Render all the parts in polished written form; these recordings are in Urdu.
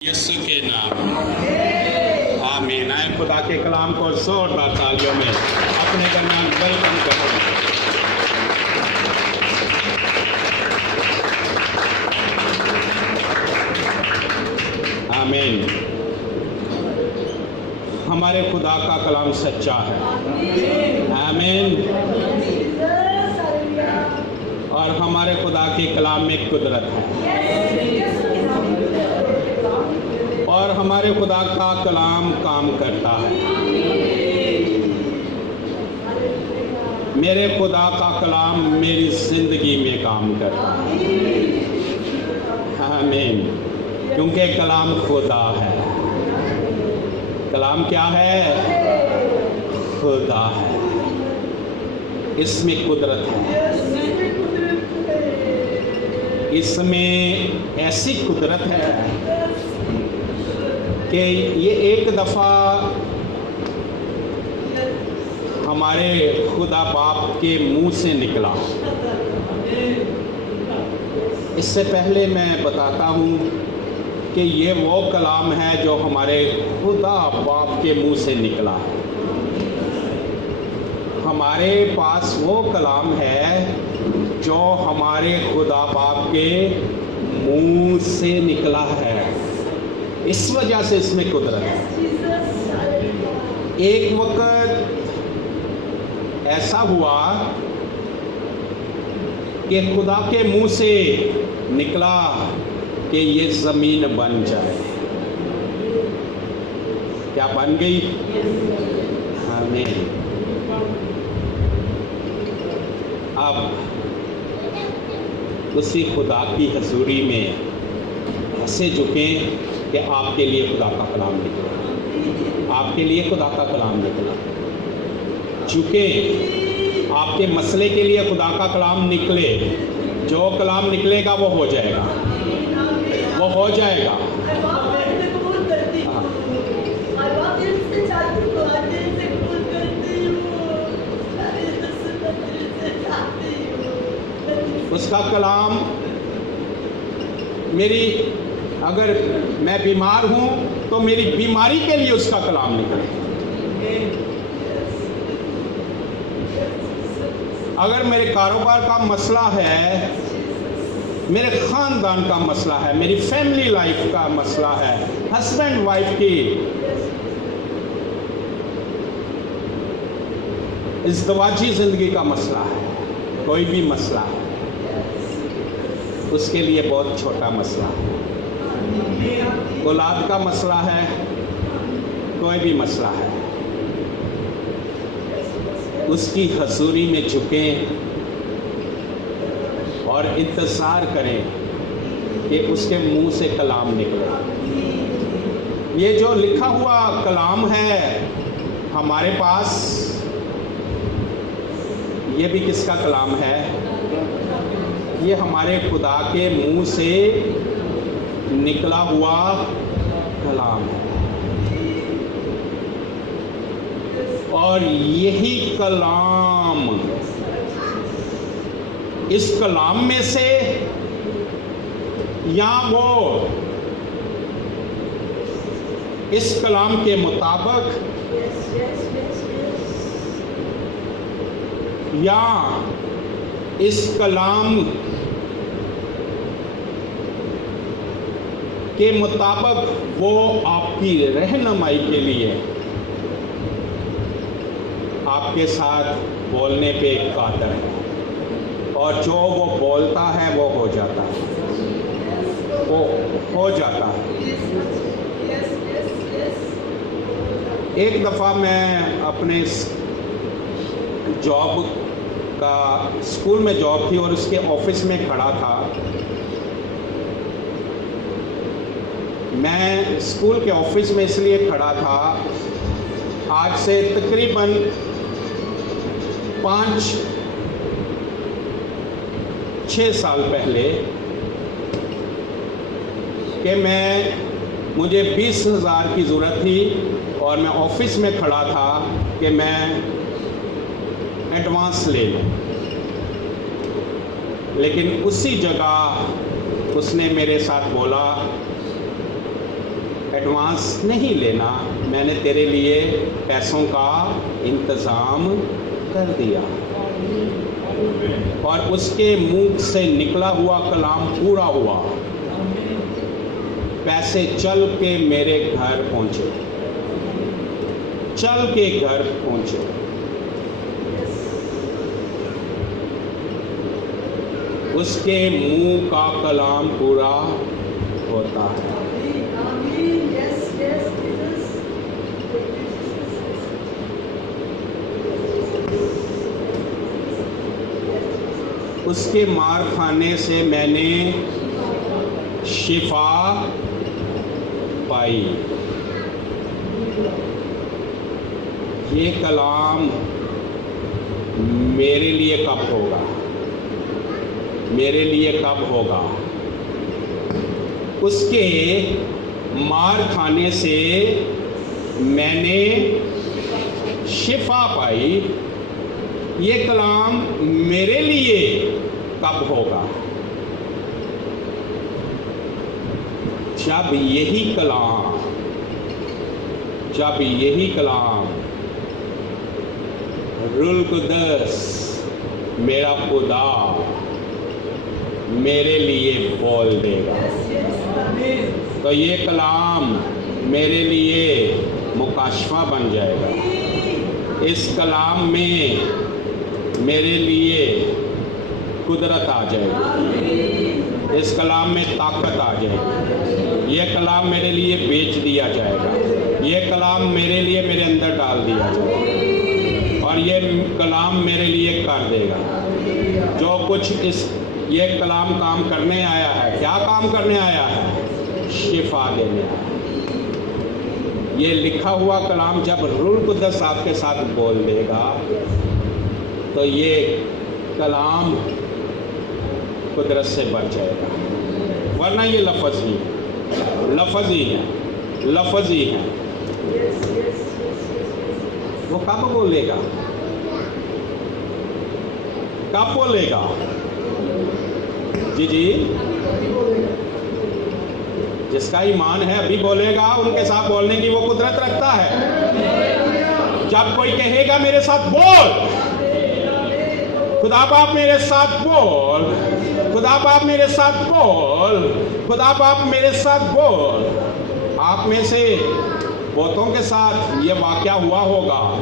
یسوع کے نام آمین۔ آئے خدا کے کلام کو زوردار تالیوں میں اپنے درمیان ویلکم کرو۔ آمین۔ ہمارے خدا کا کلام سچا ہے، آمین، اور ہمارے خدا کے کلام میں قدرت ہے، اور ہمارے خدا کا کلام کام کرتا ہے۔ میرے خدا کا کلام میری زندگی میں کام کرتا ہے، آمین، کیونکہ کلام خدا ہے۔ کلام کیا ہے؟ خدا ہے۔ اس میں قدرت ہے، اس میں ایسی قدرت ہے کہ یہ ایک دفعہ ہمارے خدا باپ کے منہ سے نکلا۔ اس سے پہلے میں بتاتا ہوں کہ یہ وہ کلام ہے جو ہمارے خدا باپ کے منہ سے نکلا ہے۔ ہمارے پاس وہ کلام ہے جو ہمارے خدا باپ کے منہ سے نکلا ہے، اس وجہ سے اس میں قدرت ہے۔ ایک وقت ایسا ہوا کہ خدا کے منہ سے نکلا کہ یہ زمین بن جائے۔ کیا بن گئی؟ آمین۔ اب اسی خدا کی حضوری میں ایسے جھکیں کہ آپ کے لیے خدا کا کلام نکلا، آپ کے لیے خدا کا کلام نکلا۔ چونکہ آپ کے مسئلے کے لیے خدا کا کلام نکلے، جو کلام نکلے گا وہ ہو جائے گا، وہ ہو جائے گا۔ اس کا کلام اگر میں بیمار ہوں تو میری بیماری کے لیے اس کا کلام نکلے۔ اگر میرے کاروبار کا مسئلہ ہے، میرے خاندان کا مسئلہ ہے، میری فیملی لائف کا مسئلہ ہے، ہسبینڈ وائف کی ازدواجی زندگی کا مسئلہ ہے، کوئی بھی مسئلہ ہے، اس کے لیے بہت چھوٹا مسئلہ ہے۔ اولاد کا مسئلہ ہے، کوئی بھی مسئلہ ہے، اس کی حضوری میں جھکیں اور انتظار کریں کہ اس کے منہ سے کلام نکلے۔ یہ جو لکھا ہوا کلام ہے ہمارے پاس، یہ بھی کس کا کلام ہے؟ یہ ہمارے خدا کے منہ سے نکلا ہوا کلام ہے، اور یہی کلام، اس کلام میں سے یا وہ اس کلام کے مطابق یا اس کلام کے مطابق وہ آپ کی رہنمائی کے لیے آپ کے ساتھ بولنے پہ قادر ہے، اور جو وہ بولتا ہے وہ ہو جاتا ہے، وہ ہو جاتا ہے۔ ایک دفعہ میں اپنے جاب کا، اسکول میں جاب تھی اور اس کے آفس میں کھڑا تھا۔ میں اسکول کے آفس میں اس لیے کھڑا تھا، آج سے تقریباً 5-6 سال پہلے کہ مجھے 20,000 کی ضرورت تھی، اور میں آفس میں کھڑا تھا کہ میں ایڈوانس لے لوں، لیکن اسی جگہ اس نے میرے ساتھ بولا ایڈوانس نہیں لینا، میں نے تیرے لیے پیسوں کا انتظام کر دیا۔ اور اس کے منہ سے نکلا ہوا کلام پورا ہوا، پیسے چل کے میرے گھر پہنچے، چل کے گھر پہنچے۔ اس کے منہ کا کلام پورا ہوتا ہے۔ اس کے مار کھانے سے میں نے شفا پائی۔ یہ کلام میرے لیے کب ہوگا؟ میرے لیے کب ہوگا؟ اس کے مار کھانے سے میں نے شفا پائی۔ یہ کلام میرے لیے کب ہوگا؟ جب یہی کلام روح القدس میرا خدا میرے لیے بول دے گا، تو یہ کلام میرے لیے مکاشفہ بن جائے گا۔ اس کلام میں میرے لیے قدرت آ جائے گی، اس کلام میں طاقت آ جائے گی۔ یہ کلام میرے لیے بیچ دیا جائے گا، یہ کلام میرے لیے میرے اندر ڈال دیا جائے گا، اور یہ کلام میرے لیے کر دے گا جو کچھ یہ کلام کام کرنے آیا ہے۔ کیا کام کرنے آیا ہے؟ شفا دینے آیا ہے۔ یہ لکھا ہوا کلام جب روح القدس آپ کے ساتھ بول دے گا تو یہ کلام قدرت سے بڑھ جائے گا، ورنہ یہ لفظ ہی ہے۔ وہ کب بولے گا؟ کب بولے گا؟ جی جس کا ایمان ہے ابھی بولے گا، ان کے ساتھ بولنے کی وہ قدرت رکھتا ہے۔ جب کوئی کہے گا میرے ساتھ بول، خدا باپ میرے ساتھ بول، خدا باپ میرے ساتھ بول، خدا باپ میرے ساتھ بول۔ آپ میں سے بہتوں کے ساتھ یہ واقعہ ہوا ہوگا۔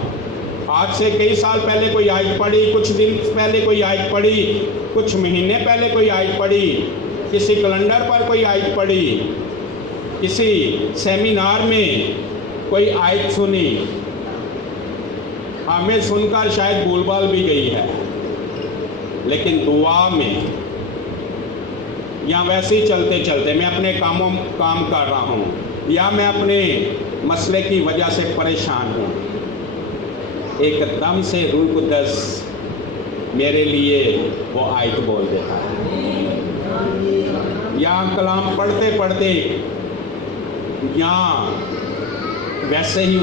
آج سے کئی سال پہلے کوئی آیت پڑھی، کچھ دن پہلے کوئی آیت پڑھی، کچھ مہینے پہلے کوئی آیت پڑھی، کسی کیلنڈر پر کوئی آیت پڑھی، کسی سیمینار میں کوئی آیت سنی، ہمیں سن کر شاید بھول بھال بھی گئی ہے، لیکن دعا میں یا ویسے ہی چلتے چلتے میں اپنے کام کر رہا ہوں، یا میں اپنے مسئلے کی وجہ سے پریشان ہوں، ایک دم سے روح القدس میرے لیے وہ آیت بول دیتا ہے، یا کلام پڑھتے پڑھتے یا ویسے ہی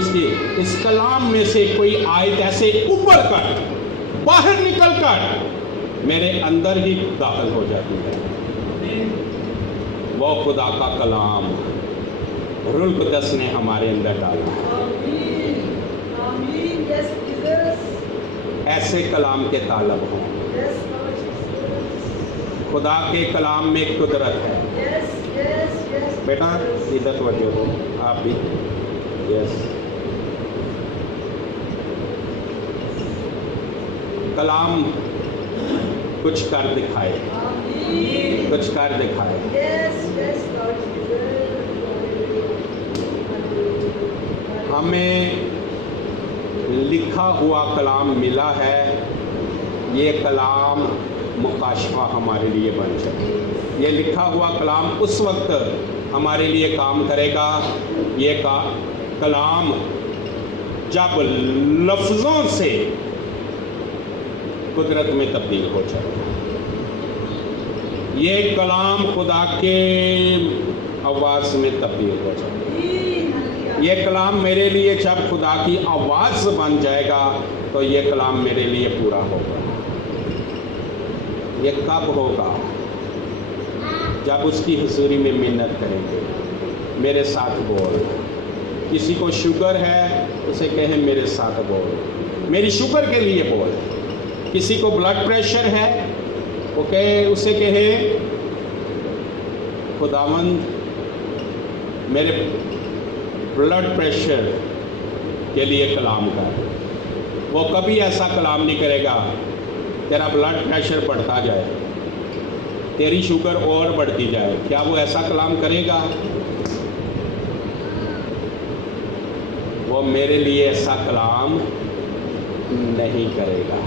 اس کلام میں سے کوئی آیت ایسے اوپر کر باہر نکل کر میرے اندر ہی داخل ہو جاتی ہے۔ وہ خدا کا کلام روح القدس نے ہمارے اندر ڈالا ہے۔ ایسے کلام کے طالب ہوں۔ خدا کے کلام میں قدرت ہے۔ بیٹا ادھر توجہ ہو، آپ بھی یس۔ کلام کچھ کر دکھائے، کچھ کر دکھائے۔ ہمیں لکھا ہوا کلام ملا ہے، یہ کلام مکاشفہ ہمارے لیے بن جائے۔ یہ لکھا ہوا کلام اس وقت ہمارے لیے کام کرے گا، یہ کلام جب لفظوں سے قدرت میں تبدیل ہو جائے گا۔ یہ کلام خدا کے آواز میں تبدیل ہو جائے گا۔ یہ کلام میرے لیے جب خدا کی آواز بن جائے گا تو یہ کلام میرے لیے پورا ہوگا۔ یہ کب ہوگا؟ جب اس کی حضوری میں منت کریں گے، میرے ساتھ بول. کسی کو شوگر ہے اسے کہیں میرے ساتھ بول, میری شوگر کے لیے بول. کسی کو بلڈ پریشر ہے اسے کہیں خداوند میرے بلڈ پریشر کے لیے کلام کر. وہ کبھی ایسا کلام نہیں کرے گا تیرا بلڈ پریشر بڑھتا جائے, تیری شوگر اور بڑھتی جائے. کیا وہ ایسا کلام کرے گا؟ وہ میرے لیے ایسا کلام نہیں کرے گا.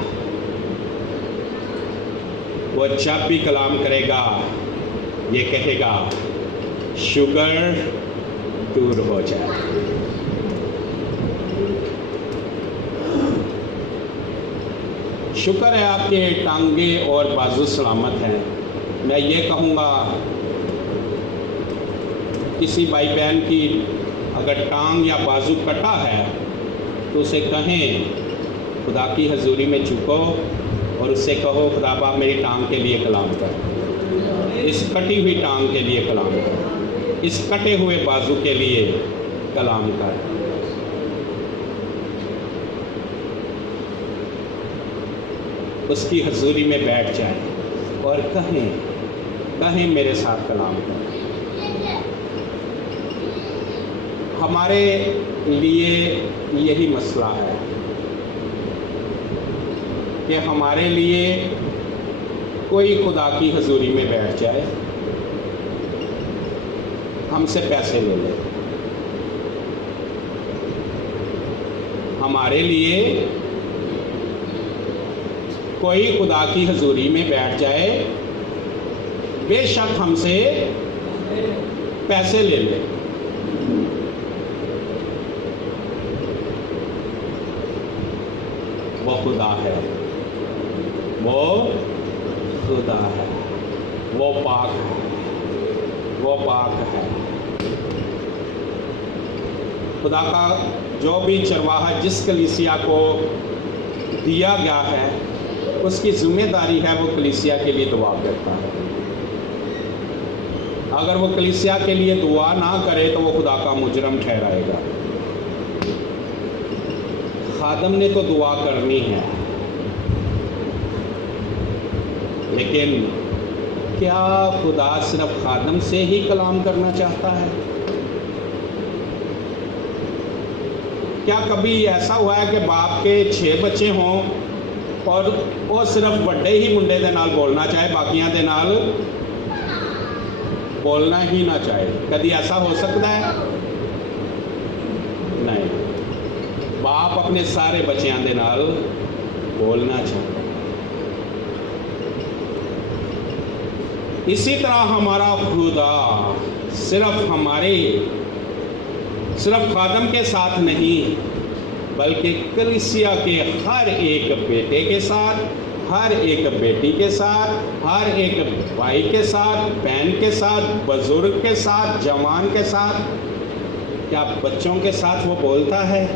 وہ جب بھی کلام کرے گا یہ کہے گا شوگر دور ہو جائے. شکر ہے آپ کے ٹانگیں اور بازو سلامت ہیں. میں یہ کہوں گا کسی بھائی بہن کی اگر ٹانگ یا بازو کٹا ہے تو اسے کہیں خدا کی حضوری میں جھکو اور اس سے کہو خدا باپ میری ٹانگ کے لیے کلام کر, اس کٹی ہوئی ٹانگ کے لیے کلام کر, اس کٹے ہوئے بازو کے لیے کلام کر. اس کی حضوری میں بیٹھ جائیں اور کہیں میرے ساتھ کلام کریں. ہمارے لیے یہی مسئلہ ہے کہ ہمارے لیے کوئی خدا کی حضوری میں بیٹھ جائے, ہم سے پیسے لے لے. ہمارے لیے کوئی خدا کی حضوری میں بیٹھ جائے, بے شک ہم سے پیسے لے لے. وہ خدا ہے, وہ خدا ہے, وہ پاک ہے, وہ پاک ہے. خدا کا جو بھی چرواہا جس کلیسیا کو دیا گیا ہے اس کی ذمہ داری ہے وہ کلیسیا کے لیے دعا کرتا ہے. اگر وہ کلیسیا کے لیے دعا نہ کرے تو وہ خدا کا مجرم ٹھہرائے گا. خادم نے تو دعا کرنی ہے, لیکن کیا خدا صرف خادم سے ہی کلام کرنا چاہتا ہے؟ کیا کبھی ایسا ہوا ہے کہ باپ کے 6 بچے ہوں اور وہ صرف بڑے ہی منڈے دے نال بولنا چاہے, باقیاں دے نال بولنا ہی نہ چاہے؟ کدی ایسا ہو سکتا ہے؟ نہیں. باپ اپنے سارے بچیاں دے نال بولنا چاہے. اسی طرح ہمارا خدا صرف خادم کے ساتھ نہیں بلکہ کلیسیا کے ہر ایک بیٹے کے ساتھ, ہر ایک بیٹی کے ساتھ, ہر ایک بھائی کے ساتھ, بہن کے ساتھ, بزرگ کے ساتھ, جوان کے ساتھ, کیا بچوں کے ساتھ وہ بولتا ہے؟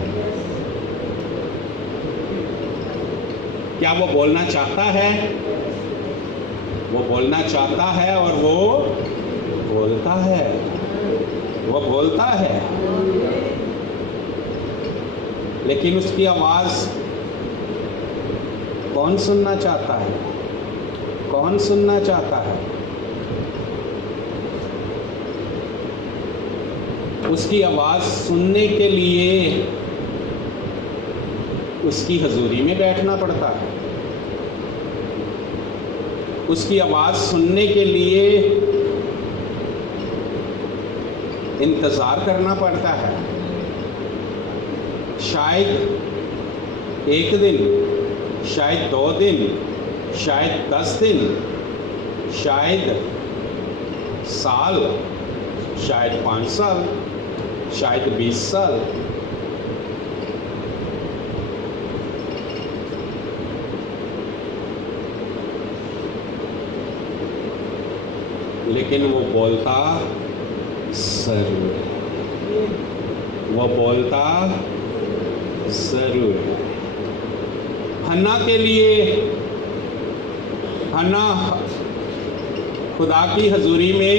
کیا وہ بولنا چاہتا ہے؟ وہ بولنا چاہتا ہے اور وہ بولتا ہے. وہ بولتا ہے, لیکن اس کی آواز کون سننا چاہتا ہے؟ کون سننا چاہتا ہے؟ اس کی آواز سننے کے لیے اس کی حضوری میں بیٹھنا پڑتا ہے. اس کی آواز سننے کے لیے انتظار کرنا پڑتا ہے. شاید 1 دن, شاید 2 دن, شاید 10 دن, شاید سال, شاید 5 سال, شاید 20 سال. لیکن وہ بولتا ضرور ہے. وہ بولتا ضرور ہے. حنا کے لیے, حنا خدا کی حضوری میں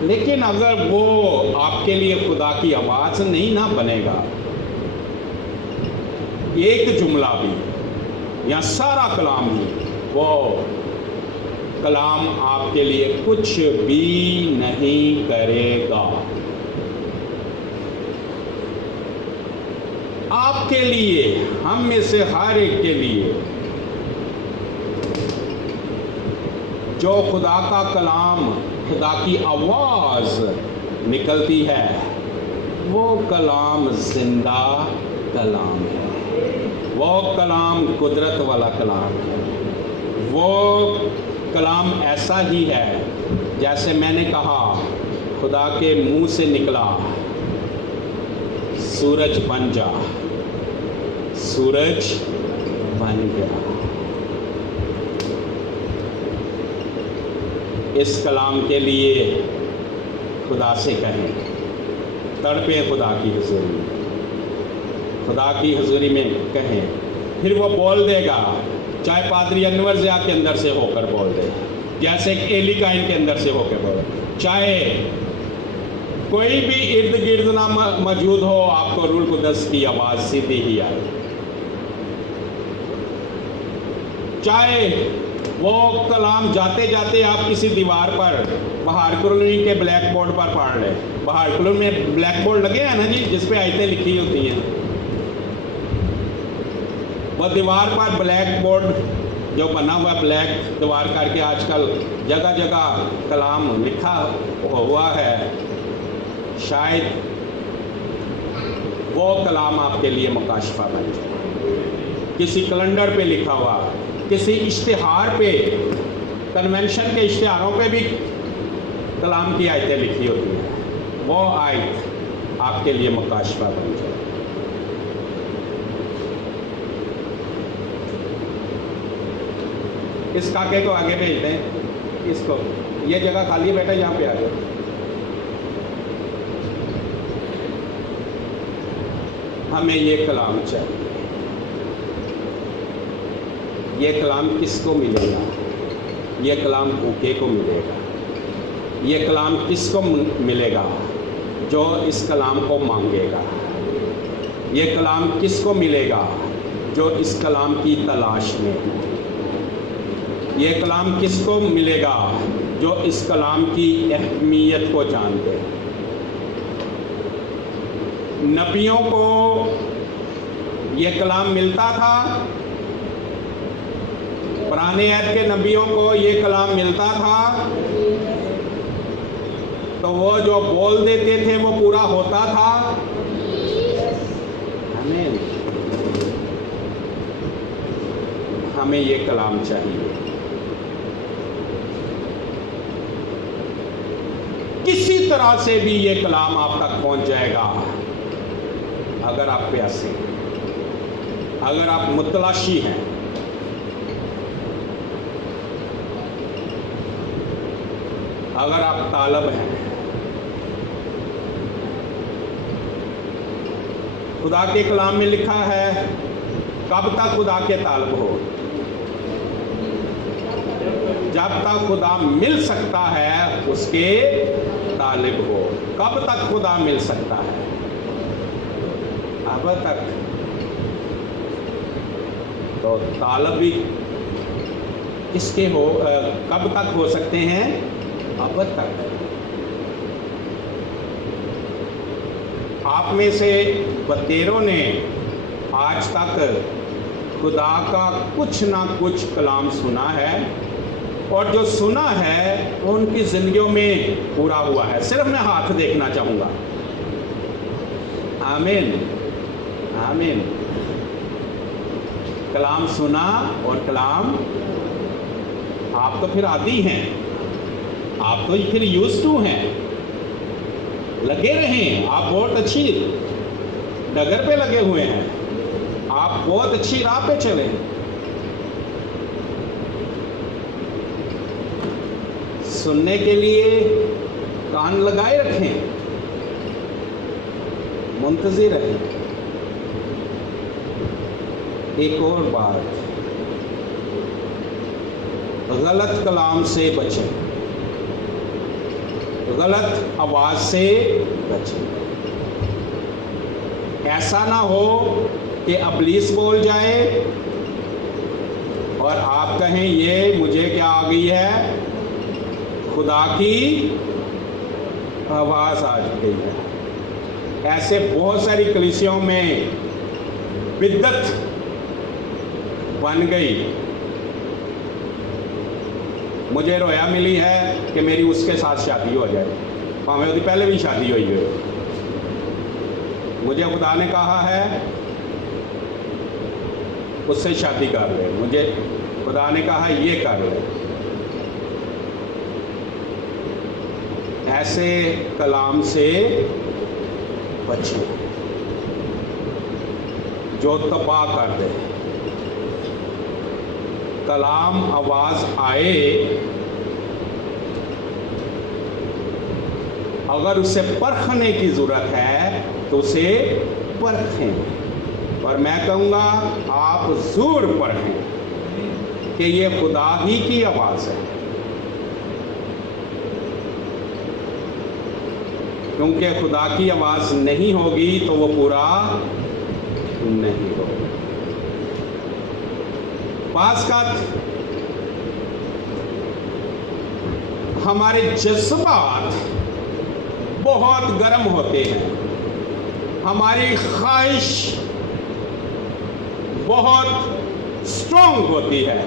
لیکن اگر وہ آپ کے لیے خدا کی آواز نہیں نہ بنے گا، ایک جملہ بھی یا سارا کلام ہی، وہ کلام آپ کے لیے کچھ بھی نہیں کرے گا۔ آپ کے لیے، ہم میں سے ہر ایک کے لیے جو خدا کا کلام، خدا کی آواز نکلتی ہے، وہ کلام زندہ کلام ہے، وہ کلام قدرت والا کلام ہے، وہ کلام ایسا ہی ہے جیسے میں نے کہا خدا کے منہ سے نکلا، سورج بن جا، سورج بن گیا۔ اس کلام کے لیے خدا سے کہیں، تڑپیں خدا کی حضوری میں، خدا کی حضوری میں کہیں، پھر وہ بول دے گا، چاہے پادری انور ضیاء کے اندر سے ہو کر بول دے، جیسے ایلی کائن کے اندر سے ہو کے بول دے، چاہے کوئی بھی ارد گرد نہ موجود ہو، آپ کو روح القدس کی آواز سیدھی ہی آئے۔ چاہے وہ کلام جاتے جاتے آپ کسی دیوار پر، بہار کالونی کے بلیک بورڈ پر پڑھ لیں، بہار کالونی میں بلیک بورڈ لگے ہیں نا جی، جس پہ آیتیں لکھی ہوتی ہیں، وہ دیوار پر بلیک بورڈ جو بنا ہوا بلیک دیوار کر کے آج کل جگہ جگہ کلام لکھا ہوا ہے، شاید وہ کلام آپ کے لیے مکاشفہ بن جائے۔ کسی کیلنڈر پہ لکھا ہوا، کسی اشتہار پہ، کنونشن کے اشتہاروں پہ بھی کلام کی آیتیں لکھی ہوتی ہیں، وہ آیت آپ کے لیے مکاشفہ بن جائے۔ اس کاکے کو آگے بھیج دیں، اس کو، یہ جگہ خالی ہے بیٹا، یہاں پہ آ جائے۔ ہمیں یہ کلام چاہیے۔ یہ کلام کس کو ملے گا؟ یہ کلام بھوکے کو ملے گا۔ یہ کلام کس کو ملے گا؟ جو اس کلام کو مانگے گا۔ یہ کلام کس کو ملے گا؟ جو اس کلام کی تلاش میں ہے۔ یہ کلام کس کو ملے گا؟ جو اس کلام کی اہمیت کو جانتے ہیں۔ نبیوں کو یہ کلام ملتا تھا، پرانے عہد کے نبیوں کو یہ کلام ملتا تھا، تو وہ جو بول دیتے تھے وہ پورا ہوتا تھا۔ ہمیں یہ کلام چاہیے۔ کسی طرح سے بھی یہ کلام آپ تک پہنچ جائے گا، اگر آپ پیاسے ہیں، اگر آپ متلاشی ہیں، اگر آپ طالب ہیں۔ خدا کے کلام میں لکھا ہے، کب تک خدا کے طالب ہو؟ جب تک خدا مل سکتا ہے اس کے طالب ہو۔ کب تک خدا مل سکتا ہے؟ اب تک۔ تو طالب بھی کس کے ہو، کب تک ہو سکتے ہیں؟ اب تک۔ آپ میں سے بتیروں نے آج تک خدا کا کچھ نہ کچھ کلام سنا ہے، اور جو سنا ہے وہ ان کی زندگیوں میں پورا ہوا ہے۔ صرف میں ہاتھ دیکھنا چاہوں گا۔ آمین، آمین۔ کلام سنا اور کلام، آپ تو پھر عادی ہیں، آپ تو پھر یوز ٹو ہیں، لگے رہیں۔ آپ بہت اچھی ڈگر پہ لگے ہوئے ہیں، آپ بہت اچھی راہ پہ چلیں۔ سننے کے لیے کان لگائے رکھیں، منتظر رہیں۔ ایک اور بات، غلط کلام سے بچیں۔ غلط آواز سے بچیں. ایسا نہ ہو کہ ابلیس بول جائے اور آپ کہیں یہ مجھے کیا آ گئی ہے؟ خدا کی آواز آ گئی ہے. ایسے بہت ساری کلیسیوں میں بدعت بن گئی. مجھے رویا ملی ہے کہ میری اس کے ساتھ شادی ہو جائے، ہمیں اس پہلے بھی شادی ہوئی ہے. مجھے خدا نے کہا ہے اس سے شادی کر لے، مجھے خدا نے کہا یہ کر لے. ایسے کلام سے بچیں جو تباہ کر دے. کلام آواز آئے، اگر اسے پرکھنے کی ضرورت ہے تو اسے پرکھیں. اور میں کہوں گا آپ ضرور پرکھیں کہ یہ خدا ہی کی آواز ہے، کیونکہ خدا کی آواز نہیں ہوگی تو وہ پورا نہیں ہوگا. بعض اوقات ہمارے جذبات بہت گرم ہوتے ہیں، ہماری خواہش بہت اسٹرانگ ہوتی ہے،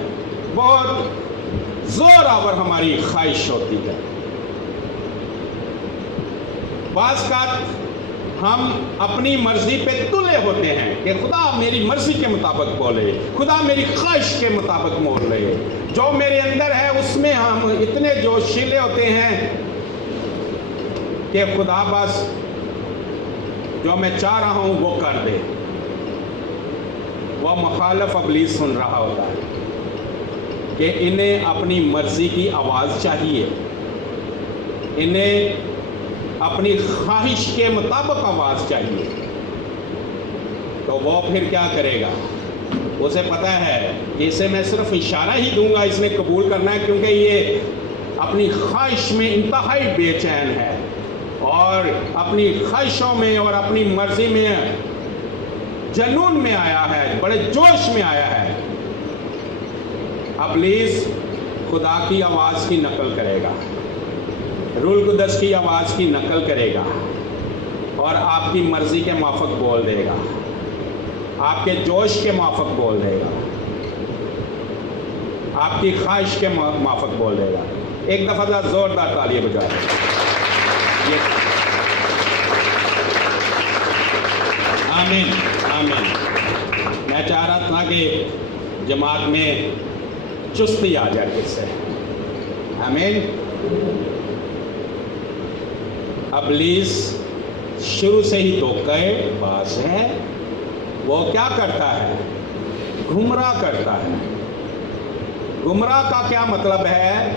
بہت زور آور ہماری خواہش ہوتی ہے. بعض اوقات ہم اپنی مرضی پہ تلے ہوتے ہیں کہ خدا میری مرضی کے مطابق بولے، خدا میری خواہش کے مطابق بول رہے. جو میرے اندر ہے اس میں ہم اتنے جوشیلے ہوتے ہیں کہ خدا بس جو میں چاہ رہا ہوں وہ کر دے. وہ مخالف ابلیس سن رہا ہوتا ہے کہ انہیں اپنی مرضی کی آواز چاہیے، انہیں اپنی خواہش کے مطابق آواز چاہیے. تو وہ پھر کیا کرے گا؟ اسے پتہ ہے کہ اسے میں صرف اشارہ ہی دوں گا، اس نے قبول کرنا ہے، کیونکہ یہ اپنی خواہش میں انتہائی بے چین ہے اور اپنی خواہشوں میں اور اپنی مرضی میں جنون میں آیا ہے، بڑے جوش میں آیا ہے. ابلیس خدا کی آواز کی نقل کرے گا، روح القدس کی آواز کی نقل کرے گا اور آپ کی مرضی کے موافق بول دے گا، آپ کے جوش کے موافق بول دے گا، آپ کی خواہش کے موافق بول دے گا. ایک دفعہ ذرا زوردار تالیاں بجائیں. آمین آمین. میں چاہ رہا تھا کہ جماعت میں چستی آ جائے کس سے. آمین. ابلیس شروع سے ہی دھوکے باز ہے. وہ کیا کرتا ہے؟ گمراہ کرتا ہے. گمراہ کا کیا مطلب ہے؟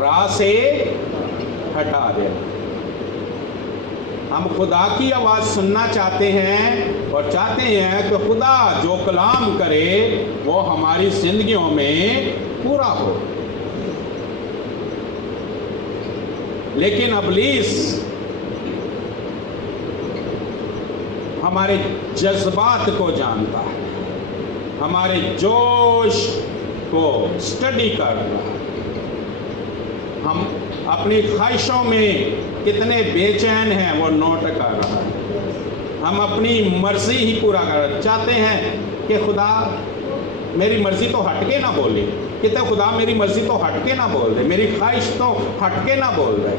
راہ سے ہٹا دینا. ہم خدا کی آواز سننا چاہتے ہیں اور چاہتے ہیں کہ خدا جو کلام کرے وہ ہماری زندگیوں میں پورا ہو. لیکن ابلیس ہمارے جذبات کو جانتا ہے، ہمارے جوش کو اسٹڈی کر رہا ہے. ہم اپنی خواہشوں میں کتنے بے چین ہیں وہ نوٹ کر رہا ہے. ہم اپنی مرضی ہی پورا کر چاہتے ہیں کہ خدا میری مرضی تو ہٹ کے نہ بولے، کہتے خدا میری مرضی تو ہٹ کے نہ بول دے، میری خواہش تو ہٹ کے نہ بول دے.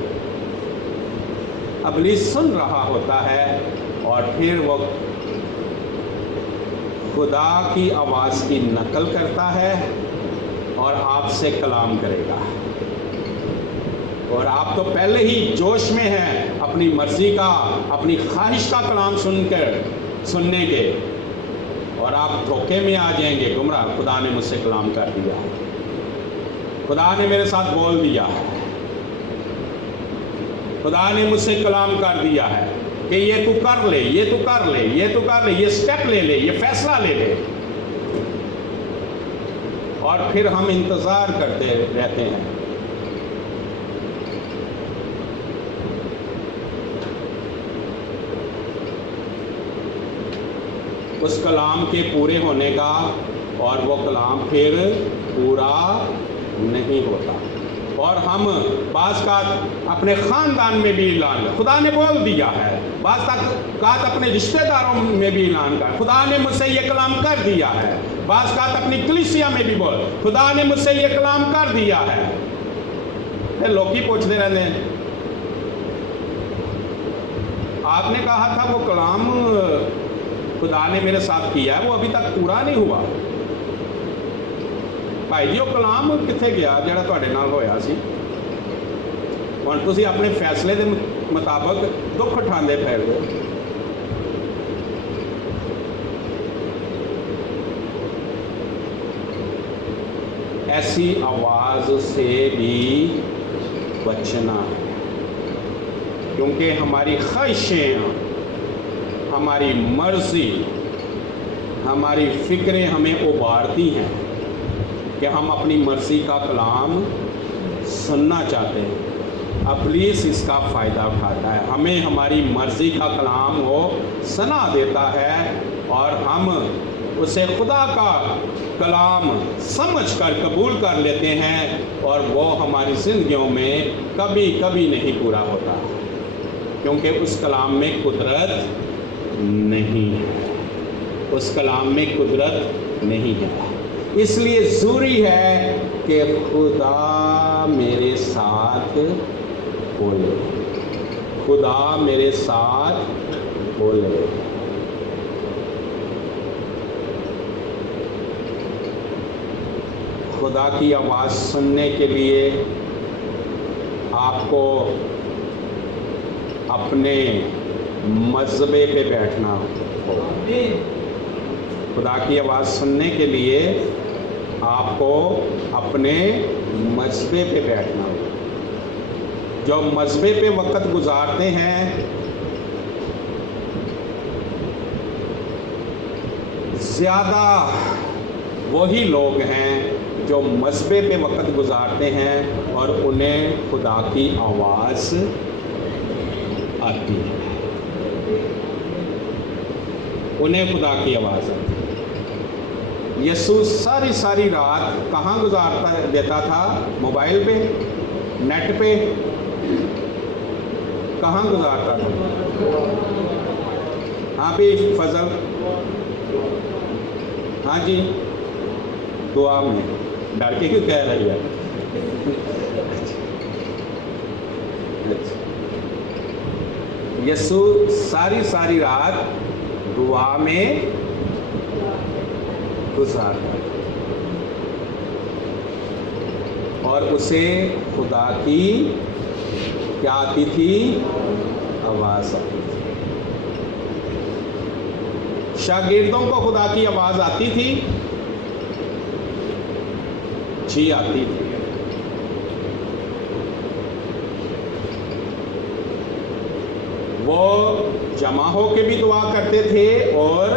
ابلیس سن رہا ہوتا ہے اور پھر وہ خدا کی آواز کی نقل کرتا ہے اور آپ سے کلام کرے گا. اور آپ تو پہلے ہی جوش میں ہیں اپنی مرضی کا، اپنی خواہش کا کلام سننے کے، اور آپ دھوکے میں آ جائیں گے. گمراہ، خدا نے مجھ سے کلام کر دیا، خدا نے میرے ساتھ بول دیا ہے، خدا نے مجھ سے کلام کر دیا ہے کہ یہ تو کر لے، یہ تو کر لے، یہ تو کر لے، یہ سٹیپ لے لے، یہ فیصلہ لے لے. اور پھر ہم انتظار کرتے رہتے ہیں اس کلام کے پورے ہونے کا، اور وہ کلام پھر پورا نہیں ہوتا۔ اور ہم بعض کا اپنے خاندان میں بھی اعلان، خدا نے بول دیا ہے، بعض کا اپنے رشتہ داروں میں بھی اعلان کر، خدا نے مجھ سے یہ کلام کر دیا ہے، بعض کا اپنی کلیسیا میں بھی بول، خدا نے مجھ سے یہ کلام کر دیا ہے۔ پھر لوگ ہی پوچھتے رہتے ہیں، آپ نے کہا تھا وہ کلام خدا نے میرے ساتھ کیا ہے، وہ ابھی تک پورا نہیں ہوا۔ بھائی جی، وہ کلام کتنے گیا جڑا تواڈے نال ہویا سی؟ ہن تسی اپنے فیصلے دے مطابق دکھ اٹھاندے پھر دے۔ ایسی آواز سے بھی بچنا ہے، کیونکہ ہماری خواہشیں، ہماری مرضی، ہماری فکریں ہمیں ابھارتی ہیں کہ ہم اپنی مرضی کا کلام سننا چاہتے ہیں۔ ابلیس اس کا فائدہ اٹھاتا ہے، ہمیں ہماری مرضی کا کلام وہ سنا دیتا ہے، اور ہم اسے خدا کا کلام سمجھ کر قبول کر لیتے ہیں، اور وہ ہماری زندگیوں میں کبھی کبھی نہیں پورا ہوتا، کیونکہ اس کلام میں قدرت نہیں ہے، اس کلام میں قدرت نہیں ہے۔ اس لیے ضروری ہے کہ خدا میرے ساتھ بولے، خدا میرے ساتھ بولے۔ خدا کی آواز سننے کے لیے آپ کو اپنے مذہبے پہ بیٹھنا ہوگا۔ خدا کی آواز سننے کے لیے آپ کو اپنے مذہبے پہ بیٹھنا ہوگا۔ جو مذہبے پہ وقت گزارتے ہیں، زیادہ وہی لوگ ہیں جو مذہبے پہ وقت گزارتے ہیں اور انہیں خدا کی آواز آتی ہے، انہیں خدا کی آواز آتی ہے۔ یسوع ساری رات کہاں گزارتا دیتا تھا؟ موبائل پہ، نیٹ پہ، کہاں گزارتا تھا؟ ہاں بھی فضل، ہاں جی، دعا میں۔ ڈر کے کیوں کہہ رہی ہے؟ یسوع ساری رات دعا میں گزارتا اور اسے خدا کی کیا آتی تھی؟ آواز آتی تھی۔ شاگردوں کو خدا کی آواز آتی تھی؟ جی آتی تھی۔ وہ جمع ہو کے بھی دعا کرتے تھے اور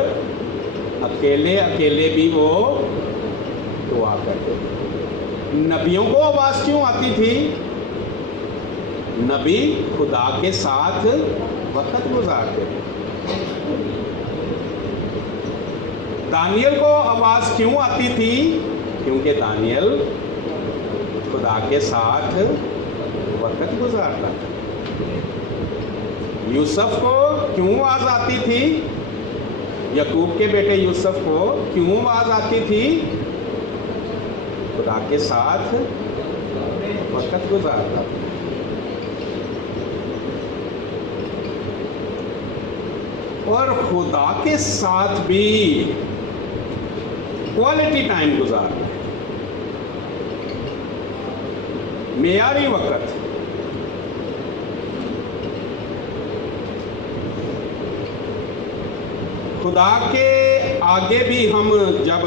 اکیلے بھی وہ دعا کرتے تھے۔ نبیوں کو آواز کیوں آتی تھی؟ نبی خدا کے ساتھ وقت گزارتے تھے۔ دانیل کو آواز کیوں آتی تھی؟ کیونکہ دانیل خدا کے ساتھ وقت گزارتا تھا۔ یوسف کو کیوں آواز آتی تھی؟ یعقوب کے بیٹے یوسف کو کیوں آواز آتی تھی؟ خدا کے ساتھ وقت گزارتا تھا۔ اور خدا کے ساتھ بھی کوالٹی ٹائم گزارنا، معیاری وقت۔ خدا کے آگے بھی ہم جب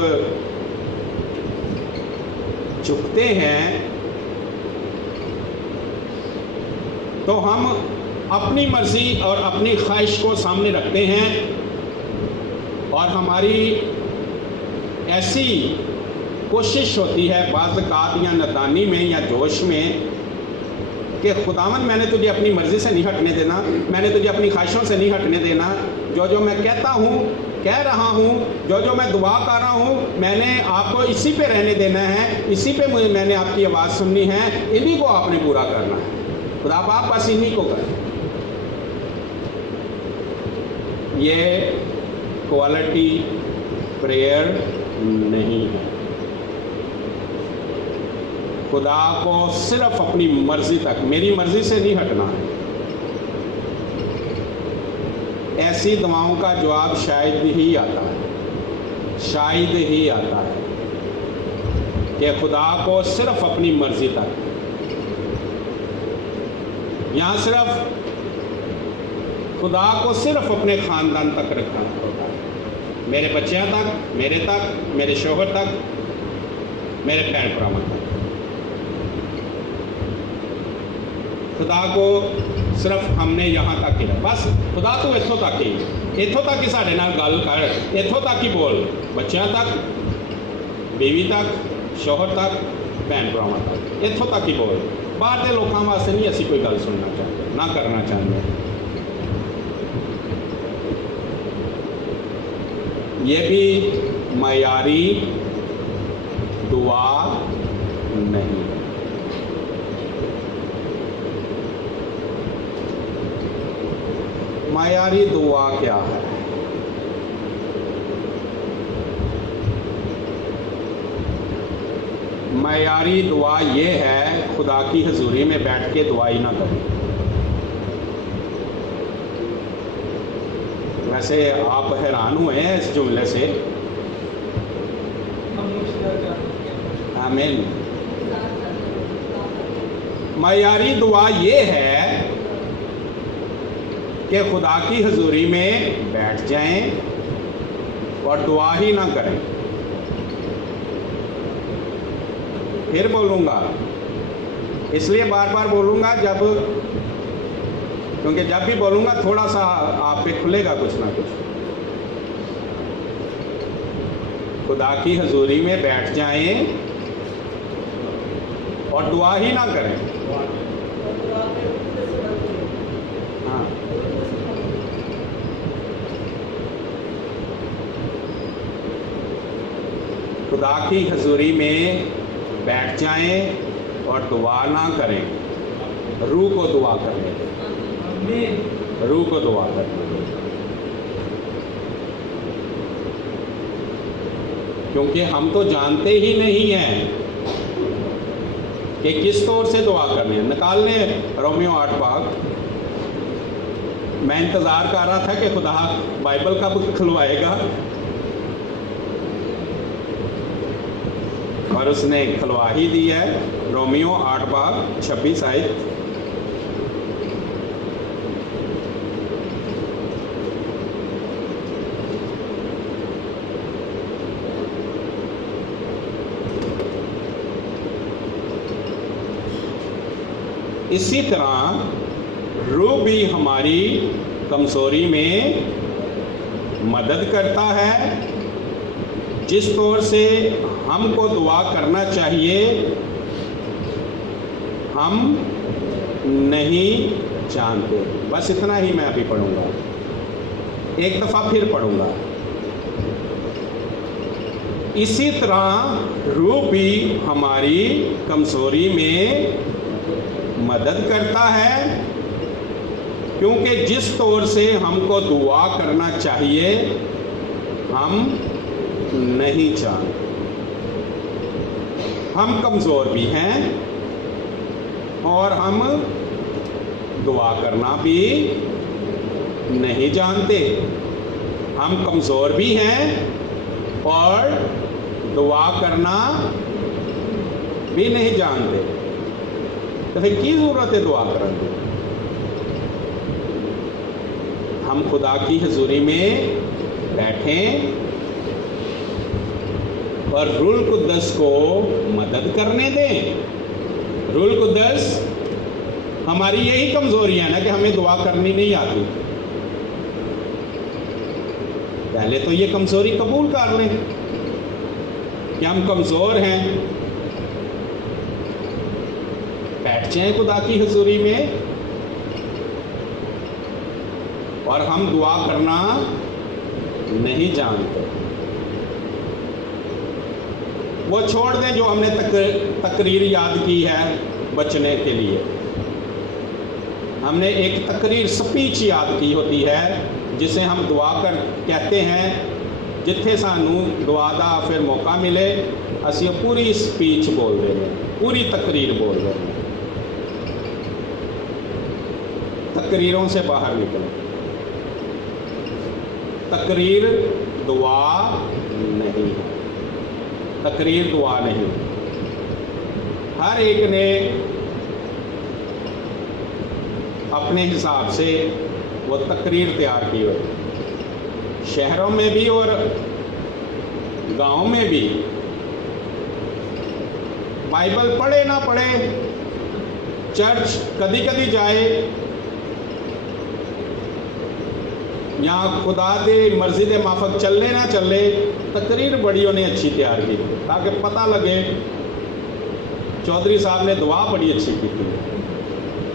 جھکتے ہیں تو ہم اپنی مرضی اور اپنی خواہش کو سامنے رکھتے ہیں، اور ہماری ایسی کوشش ہوتی ہے بعض اوقات یا نادانی میں یا جوش میں کہ خداوند میں نے تجھے اپنی مرضی سے نہیں ہٹنے دینا، میں نے تجھے اپنی خواہشوں سے نہیں ہٹنے دینا، جو میں کہتا ہوں کہہ رہا ہوں، جو میں دعا کر رہا ہوں، میں نے آپ کو اسی پہ رہنے دینا ہے، اسی پہ میں نے آپ کی آواز سننی ہے، انہی کو آپ نے پورا کرنا ہے۔ خدا پاک بس انہی کو کریں۔ یہ کوالٹی پریئر نہیں ہے۔ خدا کو صرف اپنی مرضی تک، میری مرضی سے نہیں ہٹنا ہے۔ ایسی دعاؤں کا جواب شاید ہی آتا ہے، شاید ہی آتا ہے کہ خدا کو صرف اپنی مرضی تک، یہاں صرف خدا کو صرف اپنے خاندان تک رکھنا ہوتا ہے، میرے بچیاں تک، میرے تک، میرے شوہر تک، میرے بہن بھراواں تک۔ خدا کو صرف ہم نے یہاں تک ہی بس، خدا تو اتھوں تک ہی، اتھوں تک ہی ساڈے نال گل کر، اتھوں تک ہی بول، بچیاں تک، بیوی تک، شوہر تک، بہن بھراواں تک، اتھوں تک ہی بول۔ باہر کے لوگوں واسطے نہیں اسی کوئی گل سننا چاہتے، نہ کرنا چاہتے۔ یہ بھی معیاری دعا نہیں۔ معیاری دعا کیا ہے؟ معیاری دعا یہ ہے، خدا کی حضوری میں بیٹھ کے دعائی نہ کریں۔ ویسے آپ حیران ہوئے ہیں اس جملے سے؟ آمین۔ معیاری دعا یہ ہے کہ خدا کی حضوری میں بیٹھ جائیں اور دعا ہی نہ کریں۔ پھر بولوں گا، اس لیے بار بار بولوں گا کیونکہ جب بھی بولوں گا تھوڑا سا آپ پہ کھلے گا کچھ نہ کچھ۔ خدا کی حضوری میں بیٹھ جائیں اور دعا ہی نہ کریں۔ ہاں، خدا کی حضوری میں بیٹھ جائیں اور دعا نہ کریں، روح کو دعا کریں، روح کو دعا کریں۔ کیونکہ ہم تو جانتے ہی نہیں ہیں کہ کس طور سے دعا کرنی ہے۔ نکال لیں رومیو 8 باب۔ میں انتظار کر رہا تھا کہ خدا بائبل کا بک کھلوائے گا، اور اس نے کھلوا ہی دی ہے۔ رومیو 8 باب 26 آیت۔ اسی طرح روح بھی ہماری کمزوری میں مدد کرتا ہے، جس طور سے ہم کو دعا کرنا چاہیے ہم نہیں جانتے۔ بس اتنا ہی میں ابھی پڑھوں گا، ایک دفعہ پھر پڑھوں گا۔ اسی طرح روح بھی ہماری کمزوری میں مدد کرتا ہے، کیونکہ جس طور سے ہم کو دعا کرنا چاہیے ہم نہیں جانتے۔ ہم کمزور بھی ہیں اور ہم دعا کرنا بھی نہیں جانتے۔ ہم کمزور بھی ہیں اور دعا کرنا بھی نہیں جانتے۔ تو پھر کی ضرورت ہے دعا کرنے؟ ہم خدا کی حضوری میں بیٹھیں اور روح القدس کو مدد کرنے دیں۔ روح القدس، ہماری یہی کمزوری ہے نا کہ ہمیں دعا کرنی نہیں آتی۔ پہلے تو یہ کمزوری قبول کر لیں کہ ہم کمزور ہیں، بیٹھ جائیں خدا کی حضوری میں اور ہم دعا کرنا نہیں جانتے. وہ چھوڑ دیں جو ہم نے تقریر یاد کی ہے بچنے کے لیے. ہم نے ایک تقریر سپیچ یاد کی ہوتی ہے جسے ہم دعا کہتے ہیں. جتھے سانو دعا دا پھر موقع ملے اسی پوری سپیچ بول رہے ہیں, پوری تقریر بول رہے ہیں. تقریروں سے باہر نکلیں. تقریر دعا نہیں, تقریر دعا نہیں. ہر ایک نے اپنے حساب سے وہ تقریر تیار کی ہوئی, شہروں میں بھی اور گاؤں میں بھی. بائبل پڑھے نہ پڑھے, چرچ کدی کدی جائے یا خدا دے مرضی دے مافک چلے نہ چلے, تقریر بڑی انہیں اچھی تیار کی تاکہ پتہ لگے چودھری صاحب نے دعا بڑی اچھی کی تھی.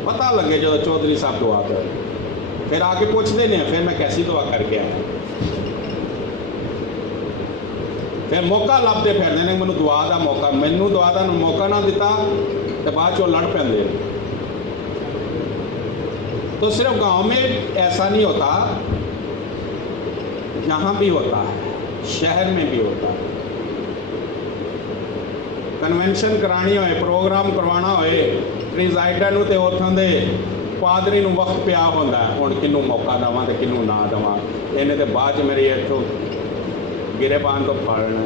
پتہ لگے جو چودھری صاحب دعا کر, پھر آ کے پوچھتے ہیں پھر میں کیسی دعا کر کے آیا. پھر موقع لبتے پھرتے ہیں مینوں دعا دا موقع, مینوں دعا دا موقع نہ دیتا تو بعد چو لڑ پہ. تو صرف گاؤں میں ایسا نہیں ہوتا, یہاں بھی ہوتا ہے, شہر میں بھی ہوتا ہے. کنونشن کرانی ہوئے, پروگرام کروانا ہوئے, پریزائڈر نو تے اتھوں دے پادری نو وقت پیا ہوتا ہے ہوں کنوں موقع دواں تے کنوں نہ دواں. انہیں تے بعد میری اتوں گرے بان تو پھاڑنا,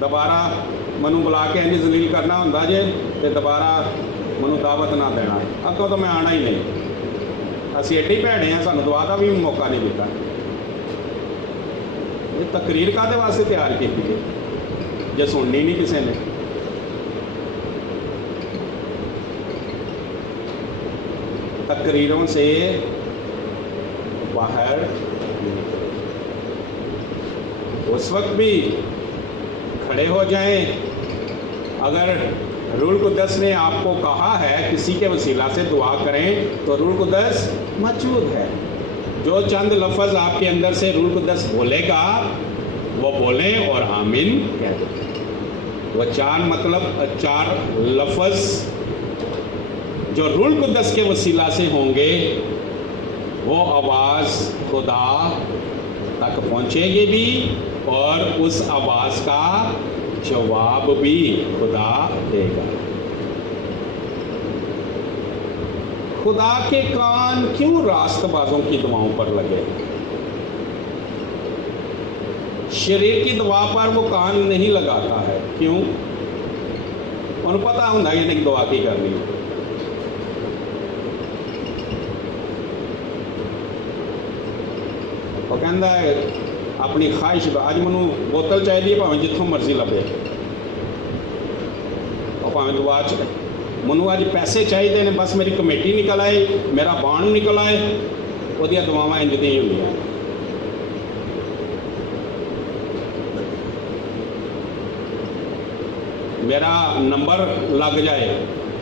دوبارہ منوں بلا کے انج ذلیل کرنا ہوتا جے تے دوبارہ منوں دعوت نہ دینا, اگوں تو میں آنا ہی نہیں. اسی ایڈے بھڑے ہیں, سانوں دعا کا بھی موقع نہیں دیتا. یہ تقریر کادے واسطے تیار کی تھی جے سننی نہیں کسی نے. تقریروں سے باہر اس وقت بھی کھڑے ہو جائیں. اگر روح القدس نے آپ کو کہا ہے کسی کے وسیلہ سے دعا کریں تو روح القدس موجود ہے. جو چند لفظ آپ کے اندر سے روح القدس بولے گا وہ بولیں اور آمین کہہ دیں. وہ چار لفظ جو روح القدس کے وسیلہ سے ہوں گے وہ آواز خدا تک پہنچے گی بھی, اور اس آواز کا جواب بھی خدا دے گا. خدا کے کان کیوں راست بازوں کی دعاؤں پر لگے؟ شریر کی دعا پر وہ کان نہیں لگاتا ہے. کیوں؟ انہوں پتہ ہوتا ہے کہ دعا کی کرنی ہے. وہ کہندا ہے اپنی خواہش اج منوں بوتل چاہیے بھاویں جتوں مرضی لبے, اور بھاویں دعا چ منوں اج پیسے چاہیے نے بس میری کمیٹی نکل آئے, میرا بانڈ نکل آئے, وہ دعاواں انج دی ہوئی ہیں. میرا نمبر لگ جائے,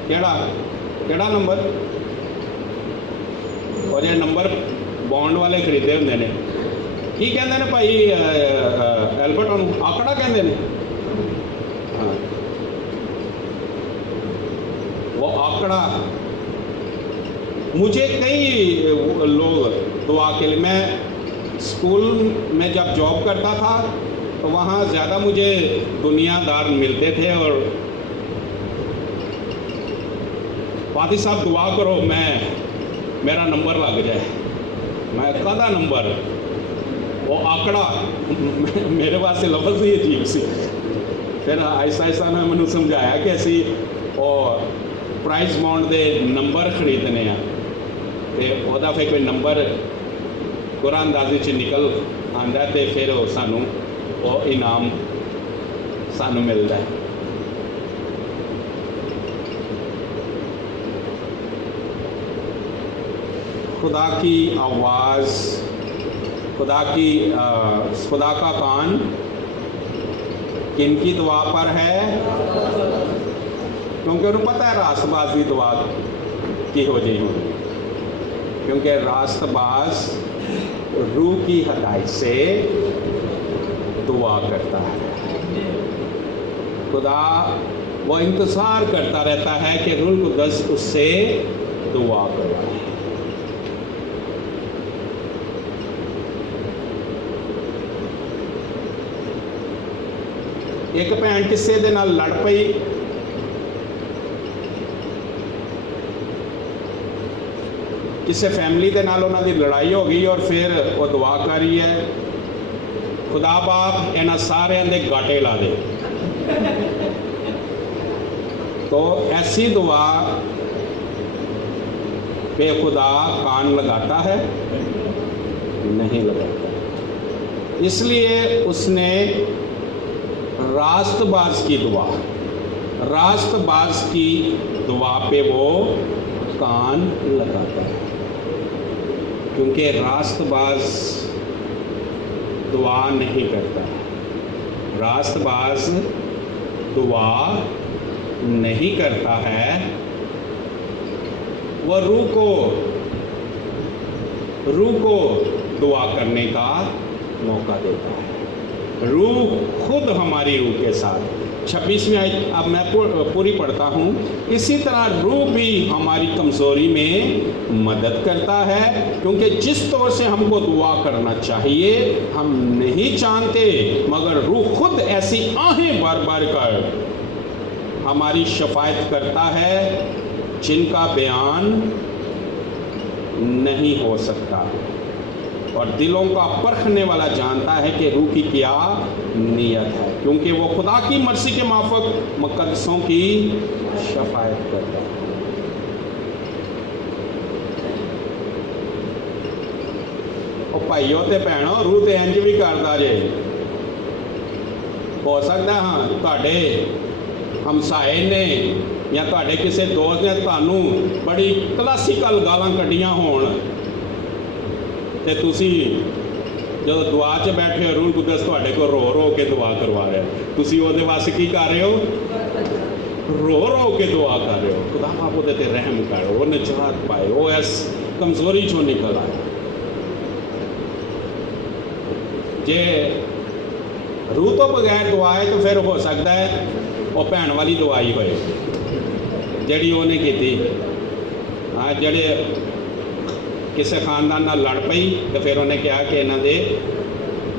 کیڑا نمبر, اور یہ نمبر بانڈ والے خریدے ہوندے نے. کی کہندے نے بھائی ایلبرٹ انہوں آکڑا کہندے نے. ہاں وہ آکڑا. مجھے کئی لوگ دعا کے لیے, میں اسکول میں جب جاب کرتا تھا تو وہاں زیادہ مجھے دنیا دار ملتے تھے, اور پادری صاحب دعا کرو میرا نمبر لگ جائے. میں کدا نمبر, وہ آکڑا میرے واسطے لفظ ہی عجیب سی. پھر آہستہ آہستہ میں مجھے سمجھایا کہ اسی اور پرائز بانڈ دے نمبر خریدنے ہیں, وہ پھر کوئی نمبر قرآن اندازی چ نکل آتا ہے تو پھر سانوں وہ انعام سانوں ملتا ہے. خدا کی آواز, خدا کا کان کن کی دعا پر ہے؟ کیونکہ انہوں پتہ ہے راست باز کی دعا کی ہو جائے ہوگی, کیونکہ راست باز روح کی ہدایت سے دعا کرتا ہے۔ خدا وہ انتظار کرتا رہتا ہے کہ روح القدس اس سے دعا کروائے۔ ایک بھن کسے دے نال لڑ پئی، کسے فیملی دے نال انہاں دی لڑائی ہو گئی اور پھر وہ دعا کر رہی ہے، خدا باپ انہاں سارے دے گاٹے لا دے۔ تو ایسی دعا پہ خدا کان لگاتا ہے؟ نہیں لگاتا۔ اس لیے اس نے راست باز کی دعا پہ وہ کان لگاتا ہے، کیونکہ راست باز دعا نہیں کرتا، راست باز دعا نہیں کرتا ہے، وہ روح کو دعا کرنے کا موقع دیتا ہے۔ روح خود ہماری روح کے ساتھ 26ویں آیت اب میں پوری پڑھتا ہوں، اسی طرح روح بھی ہماری کمزوری میں مدد کرتا ہے، کیونکہ جس طور سے ہم کو دعا کرنا چاہیے ہم نہیں جانتے، مگر روح خود ایسی آہیں بار بار کر ہماری شفاعت کرتا ہے جن کا بیان نہیں ہو سکتا، اور دلوں کا پرکھنے والا جانتا ہے کہ روح کی کیا نیت ہے، کیونکہ وہ خدا کی مرضی کے موافق مقدسوں کی شفاعت کرتا ہے۔ او بھائیو تے بہنوں، روح تے انج بھی کردا جے، ہو سکتا ہے ہاں تہاڈے ہمسائے نے یا تہاڈے کسے دوست نے تانوں بڑی کلاسیکل گالاں کڈیاں ہون تے تسی جدو دعا چ بیٹھے ہو، روح القدس تہاڈے کو رو رو کے دعا کروا رہا ہے، تسی وہ دے واسطے کی کر رہے ہو؟ رو رو کے دعا کر رہے ہو، خدا آپ وہ تے رحم کر، وہ نجات پائے، وہ اس کمزوری چوں نکل آئے۔ جے روح تو بغیر دعا ہے تو پھر ہو سکتا ہے وہ بھن والی دعائی ہوئے جڑی وہ نہیں کیتی، ہاں جڑے کسی خاندان نال لڑ پئی تو پھر انہیں کہا کہ انہاں دے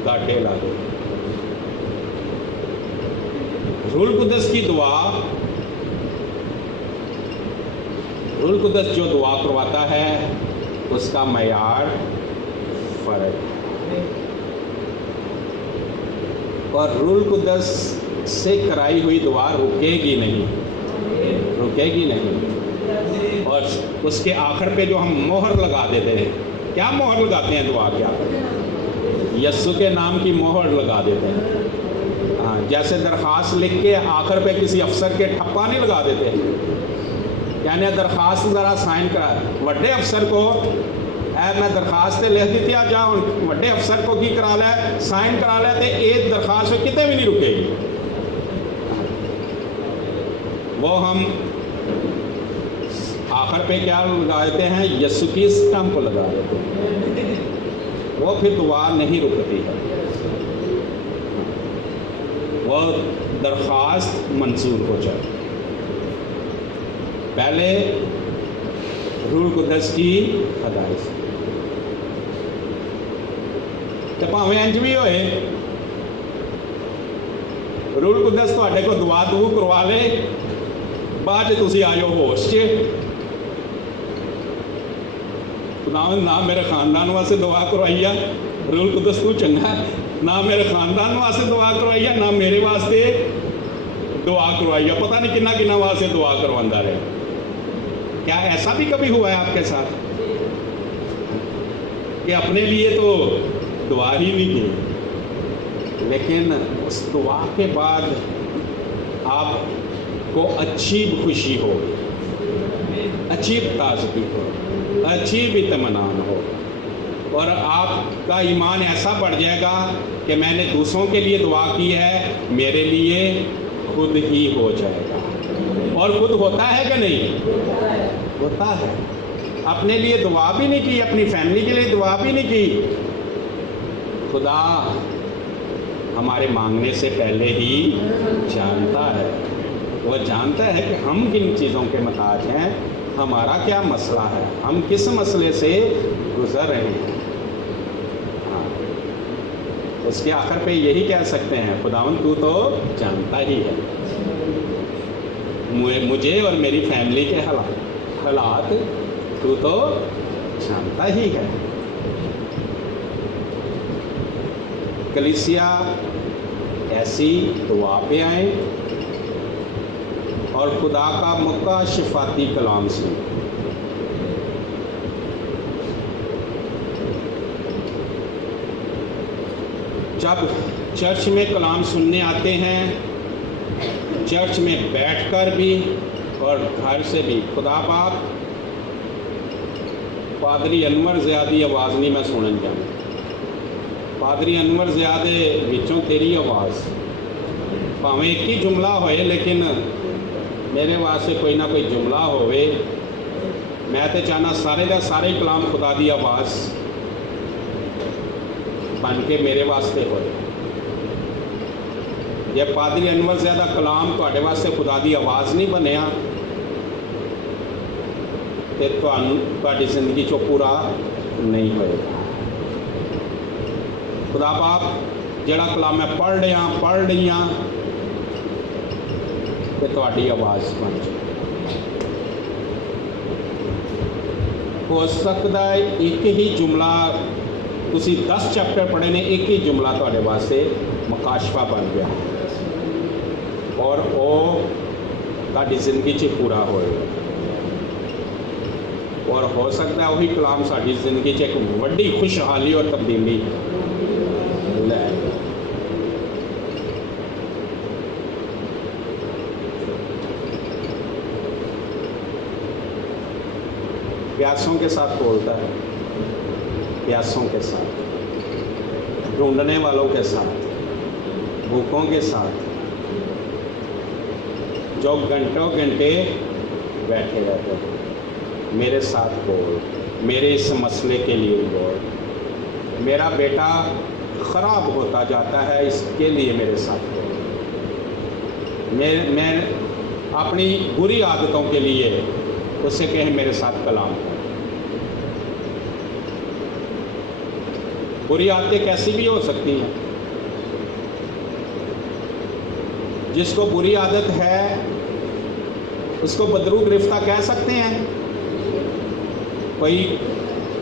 گاٹے لا دو۔ روح القدس کی دعا، روح القدس جو دعا کرواتا ہے اس کا معیار فرق ہے، اور روح القدس سے کرائی ہوئی دعا رکے گی نہیں، اور اس کے آخر پہ جو ہم مہر لگا دیتے ہیں، کیا مہر لگاتے ہیں دعا کے آخر؟ یسوع کے نام کی مہر لگا دیتے ہیں، ہاں جیسے درخواست لکھ کے آخر پہ کسی افسر کے ٹھپا نہیں لگا دیتے، یعنی درخواست ذرا سائن کرا، وڈے افسر کو میں درخواست لکھ دیتی آ جا وڈے افسر کو کی کرا لے سائن کرا لے تو ایک درخواست کتے بھی نہیں رکے گی، وہ ہم آخر پہ کیا لگا دیتے ہیں؟ یسوع کی اسٹمپ لگا دیتے ہیں، وہ پھر دعا نہیں رکتی ہے، وہ درخواست منظور ہو جائے۔ پہلے روح القدس کی ہدایت سے تو بھاویں انج بھی ہوئے روح القدس تہاڈے کو دعا کروا لے، بعد تسی آئے ہو ہوش چ نہ میرے خاندان واسطے دعا کروائی ہے، روح القدس تو چنگا ہے، نہ میرے خاندان واسطے دعا کروائی ہے، نہ میرے واسطے دعا کروائی ہے، پتہ نہیں کنا واسطے دعا کرواتا رہے۔ کیا ایسا بھی کبھی ہوا ہے آپ کے ساتھ کہ اپنے لیے تو دعا ہی نہیں کی، لیکن اس دعا کے بعد آپ کو اچھی خوشی ہو، اچھی تازگی ہو، اچھی اطمینان ہو، اور آپ کا ایمان ایسا بڑھ جائے گا کہ میں نے دوسروں کے لیے دعا کی ہے، میرے لیے خود ہی ہو جائے گا، اور خود ہوتا ہے کہ نہیں؟ ہوتا ہے۔ اپنے لیے دعا بھی نہیں کی، اپنی فیملی کے لیے دعا بھی نہیں کی، خدا ہمارے مانگنے سے پہلے ہی جانتا ہے. وہ جانتا ہے کہ ہم کن چیزوں کے محتاج ہیں، ہمارا کیا مسئلہ ہے، ہم کس مسئلے سے گزر رہے ہیں. ہاں، اس کے آخر پہ یہی کہہ سکتے ہیں، خداوند تو جانتا ہی ہے مجھے اور میری فیملی کے حالات تو جانتا ہی ہے. کلیسیا ایسی دعا پہ آئیں اور خدا کا مکاشفاتی کلام سنیں. جب چرچ میں کلام سننے آتے ہیں، چرچ میں بیٹھ کر بھی اور گھر سے بھی، خدا باپ پادری انور زیادی آواز نہیں میں سنن جانا. پادری انور زیادہ وچوں تیری آواز بھاویں ایک ہی جملہ ہوئے، لیکن میرے واسطے کوئی نہ کوئی جملہ ہوئے. میں تو چاہنا سارے دا سارے کلام خدا دی آواز بن کے میرے واسطے ہوئے. جب پادری انور زیادہ کلام تواڈے واسطے خدا دی آواز نہیں بنیا تے تواڈی زندگی چوں پورا نہیں ہوئے گا. خدا باپ جڑا کلام میں پڑھ رہی ہاں تے تواڈی آواز بن جائے. ہو سکتا ہے ایک ہی جملہ تسی 10 چیپٹر پڑھے نے، ایک ہی جملہ تواڈے واسطے مکاشفہ بن گیا اور وہ تواڈی زندگی چ پورا ہوئے گا. اور ہو سکتا ہے وہی کلام ساری زندگی چ ایک وڈی خوشحالی اور تبدیلی لے. پیاسوں کے ساتھ بولتا ہے، پیاسوں کے ساتھ، ڈھونڈنے والوں کے ساتھ، بھوکوں کے ساتھ، جو گھنٹوں گھنٹے بیٹھے رہتے ہیں. میرے ساتھ بول، میرے اس مسئلے کے لیے بول. میرا بیٹا خراب ہوتا جاتا ہے، اس کے لیے میرے ساتھ بول. میں اپنی بری عادتوں کے لیے اس سے کہیں میرے ساتھ کلام کرو. بری عادتیں کیسی بھی ہو سکتی ہیں. جس کو بری عادت ہے اس کو بدرو گرفتہ کہہ سکتے ہیں. کوئی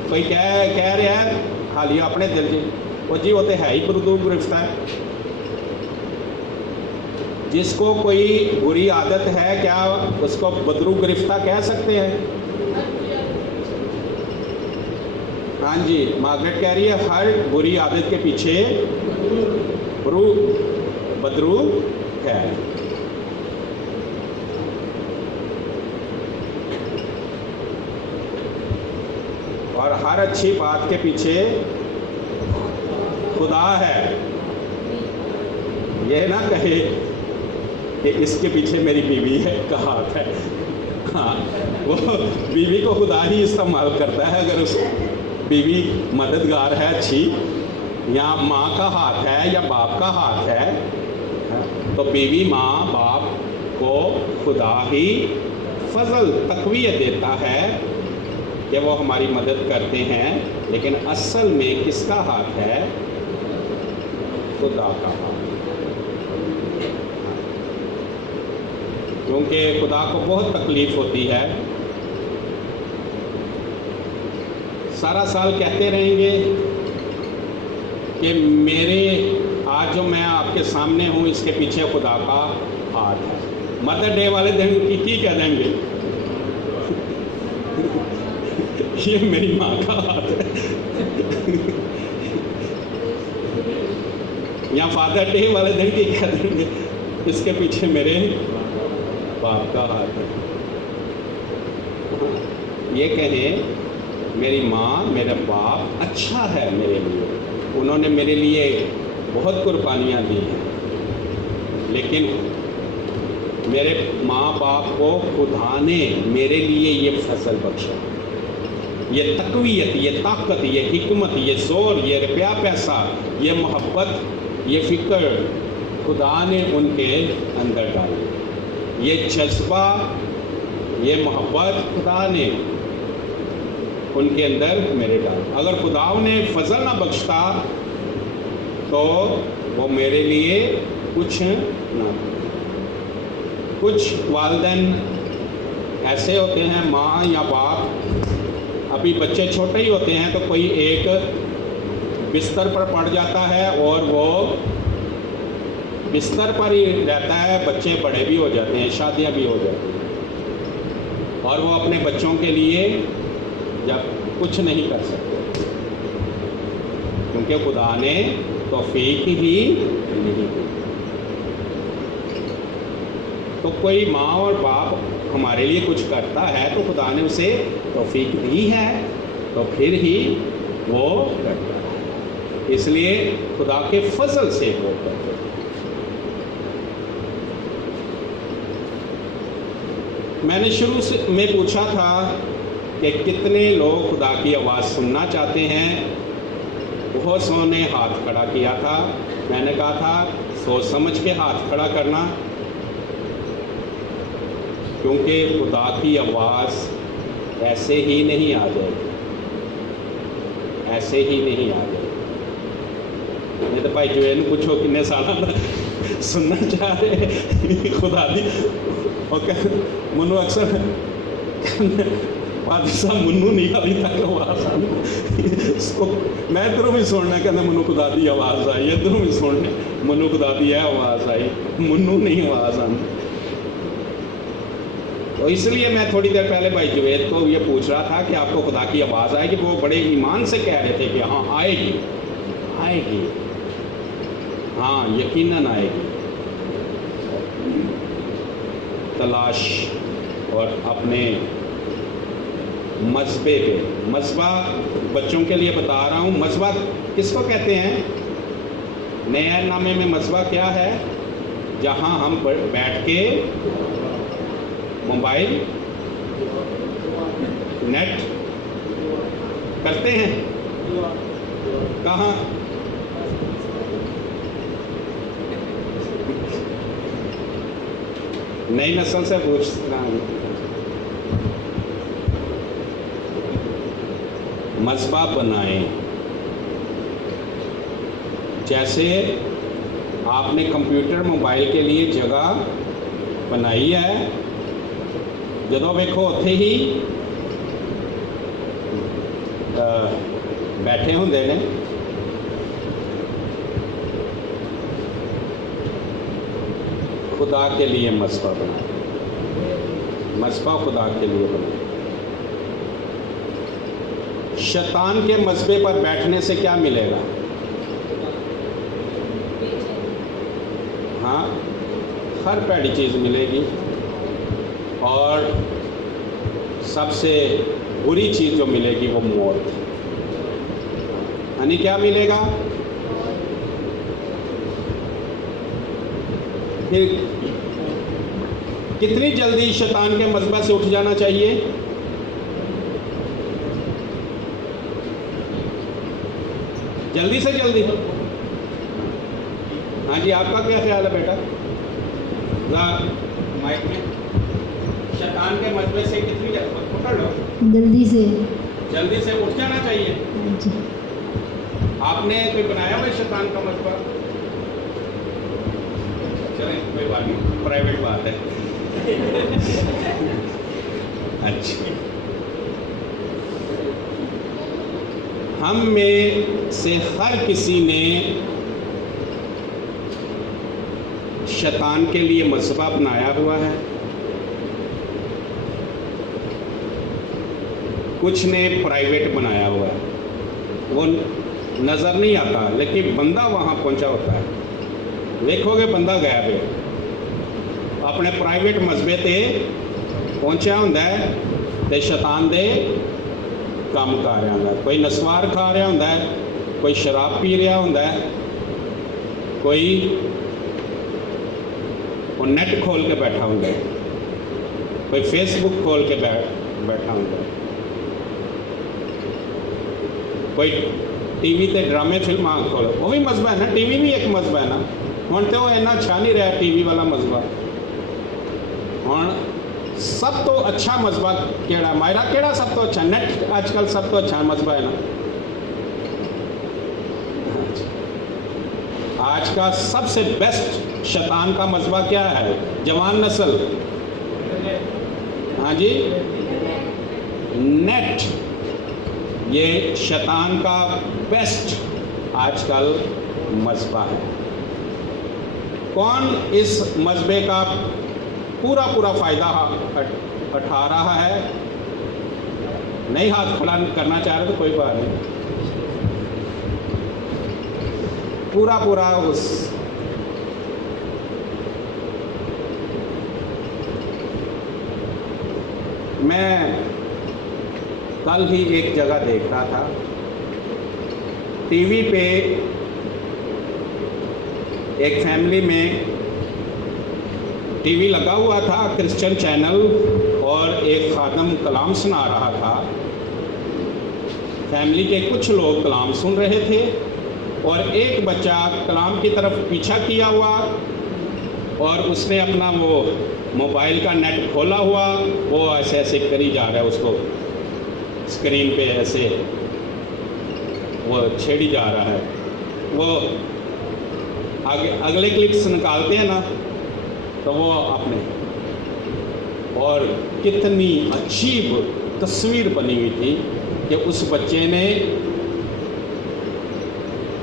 کہہ رہا ہے حالیہ اپنے دل کی، وہ جی وہ تو ہے ہی بدرو گرفتہ ہے. جس کو کوئی بری عادت ہے کیا اس کو بدرو گرفتہ کہہ سکتے ہیں؟ ہاں جی، مارگریٹ کہہ رہی ہے ہر بری عادت کے پیچھے بدرو ہے. اور ہر اچھی بات کے پیچھے خدا ہے. یہ نہ کہے کہ اس کے پیچھے میری بیوی ہے کا ہاتھ ہے. ہاں، وہ بیوی کو خدا ہی استعمال کرتا ہے. اگر اس بیوی مددگار ہے اچھی، یا ماں کا ہاتھ ہے یا باپ کا ہاتھ ہے، تو بیوی ماں باپ کو خدا ہی فضل تقویت دیتا ہے کہ وہ ہماری مدد کرتے ہیں. لیکن اصل میں کس کا ہاتھ ہے؟ خدا کا ہاتھ. کیونکہ خدا کو بہت تکلیف ہوتی ہے. سارا سال کہتے رہیں گے کہ میرے آج جو میں آپ کے سامنے ہوں اس کے پیچھے خدا کا ہاتھ ہے. مدر ڈے والے دن کی کہہ دیں گے یہ میری ماں کا ہاتھ ہے. یا فادر ڈے والے دن کی کہہ دیں گے اس کے پیچھے میرے باپ کا ہاتھ ہے. یہ کہیں میری ماں میرا باپ اچھا ہے میرے لیے، انہوں نے میرے لیے بہت قربانیاں دی ہیں، لیکن میرے ماں باپ کو خدا نے میرے لیے یہ فضل بخشا. یہ تقویت، یہ طاقت، یہ حکمت، یہ زور، یہ روپیہ پیسہ، یہ محبت، یہ فکر خدا نے ان کے اندر ڈالی، یہ جذبہ، یہ محبت خدا نے ان کے اندر میرے ڈالا۔ اگر خدا نے فضل نہ بخشتا تو وہ میرے لیے کچھ نہ۔ کچھ والدین ایسے ہوتے ہیں، ماں یا باپ، ابھی بچے چھوٹے ہی ہوتے ہیں تو کوئی ایک بستر پر پڑ جاتا ہے اور وہ بستر پر ہی رہتا ہے، بچے بڑے بھی ہو جاتے ہیں، شادیاں بھی ہو جاتی ہیں، اور وہ اپنے بچوں کے لیے جب کچھ نہیں کر سکتے کیونکہ خدا نے توفیق ہی نہیں دی۔ تو کوئی ماں اور باپ ہمارے لیے کچھ کرتا ہے تو خدا نے اسے توفیق دی ہے تو پھر ہی وہ کرتا ہے، اس لیے خدا کے فضل سے وہ کرتے ہیں۔ میں نے شروع میں پوچھا تھا کہ کتنے لوگ خدا کی آواز سننا چاہتے ہیں، بہت سو نے ہاتھ کھڑا کیا تھا۔ میں نے کہا تھا سوچ سمجھ کے ہاتھ کھڑا کرنا، کیونکہ خدا کی آواز ایسے ہی نہیں آ جائے گی، ایسے ہی نہیں آ جائے گی۔ نہیں تو بھائی جو ہے نا پوچھو کتنے سالہ سننا چاہ رہے خدا دی، منو اکثر پادری صاحب منو نہیں ابھی تک آواز آئی، اس کو میں ادھروں بھی سننا کہنا منو خدا دی آواز آئی، ادھروں بھی سننا منو خدا دی ہے آواز آئی، منو نہیں آواز آئی۔ تو اس لیے میں تھوڑی دیر پہلے بھائی جوید کو یہ پوچھ رہا تھا کہ آپ کو خدا کی آواز آئے گی، وہ بڑے ایمان سے کہہ رہے تھے کہ ہاں آئے گی، آئے گی، ہاں یقیناً آئے گی۔ تلاش اور اپنے مذبے پہ، مذبح بچوں کے لیے بتا رہا ہوں، مذبح کس کو کہتے ہیں؟ نئے نامے میں مذبح کیا ہے؟ جہاں ہم بیٹھ کے موبائل نیٹ کرتے ہیں، کہاں؟ نئی نسل سے پوچھ رہا ہوں، مذبح بنائیں۔ جیسے آپ نے کمپیوٹر موبائل کے لیے جگہ بنائی ہے، جدو ویکھو اتھے ہی بیٹھے ہوندے نے، خدا کے لیے مذبح بنائیں، مذبح خدا کے لیے بنائیں۔ شیطان کے مذبے پر بیٹھنے سے کیا ملے گا؟ ہاں، ہر پیڑی چیز ملے گی، اور سب سے بری چیز جو ملے گی وہ موت، یعنی کیا ملے گا؟ پھر کتنی جلدی شیطان کے مذبح سے اٹھ جانا چاہیے؟ جلدی سے جلدی۔ ہاں جی، آپ کا کیا خیال ہے بیٹا؟ مائک میں شیطان کے مذبح سے کتنی پکڑ لو، جلدی سے اٹھ جانا چاہیے۔ آپ نے کوئی بنایا ہوا شیطان کا مذبح؟ چلیں کوئی بات نہیں، پرائیویٹ بات ہے۔ اچھا، ہم میں سے ہر کسی نے شیطان کے لیے مذبح بنایا ہوا ہے، کچھ نے پرائیویٹ بنایا ہوا ہے، وہ نظر نہیں آتا لیکن بندہ وہاں پہنچا ہوتا ہے، دیکھو گے بندہ غائب ہے، اپنے پرائیویٹ مذبے تے پہنچا ہوندا ہے تے شیطان دے کام کر رہا ہوندا ہے، کوئی نسوار کھا رہا ہوندا ہے، کوئی شراب پی رہا ہوندا ہے، کوئی وہ نیٹ کھول کے بیٹھا ہوندا ہے، کوئی فیس بک کھول کے بیٹھا ہوندا ہے۔ کوئی ٹی وی تے ڈرامے فلم کھولو وہ بھی مذہب ہے نا, ٹی وی بھی ایک مذہب ہے نا. ہوں تو وہ اینا اچھا نہیں رہا ٹی وی والا مذہب. ہوں سب تو اچھا مذہب کیڑا مائرا کیڑا سب تو اچھا نیٹ آج کل سب تو اچھا مذہب ہے نا. آج کا سب سے بیسٹ شیطان کا مذہب کیا ہے؟ جوان نسل, ہاں جی, نیٹ. یہ شیطان کا بیسٹ آج کل مذہب ہے. کون اس مذہب کا پورا فائدہ اٹھا رہا ہے؟ نہیں ہاتھ کھڑا کرنا چاہ رہے تو کوئی بات نہیں. پورا اس میں کل ہی ایک جگہ دیکھ رہا تھا ٹی وی پہ, ایک فیملی میں ٹی وی لگا ہوا تھا کرسچن چینل, اور ایک خادم کلام سنا رہا تھا. فیملی کے کچھ لوگ کلام سن رہے تھے اور ایک بچہ کلام کی طرف پیچھا کیا ہوا اور اس نے اپنا وہ موبائل کا نیٹ کھولا ہوا, وہ ایسے کری جا رہا ہے, اس کو اسکرین پہ ایسے وہ چھیڑی جا رہا ہے. وہ اگلے کلپس نکالتے ہیں نا تو وہ اپنے, اور کتنی عجیب تصویر بنی ہوئی تھی کہ اس بچے نے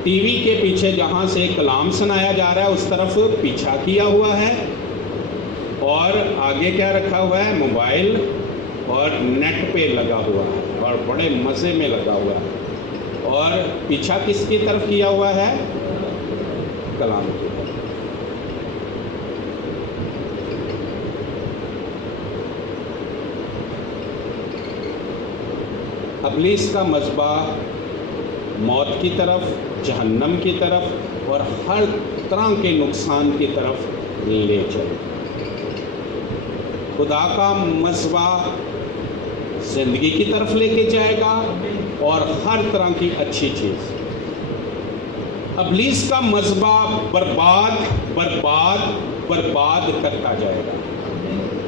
ٹی وی کے پیچھے جہاں سے کلام سنایا جا رہا ہے اس طرف پیچھا کیا ہوا ہے, اور آگے کیا رکھا ہوا ہے؟ موبائل, اور نیٹ پہ لگا ہوا ہے اور بڑے مزے میں لگا ہوا ہے. اور پیچھا کس کی طرف کیا ہوا ہے؟ کلام کی طرف. ابلیس کا مذبح موت کی طرف, جہنم کی طرف اور ہر طرح کے نقصان کی طرف لے چلے. خدا کا مذبح زندگی کی طرف لے کے جائے گا اور ہر طرح کی اچھی چیز. ابلیس کا مذبح برباد کرتا جائے گا.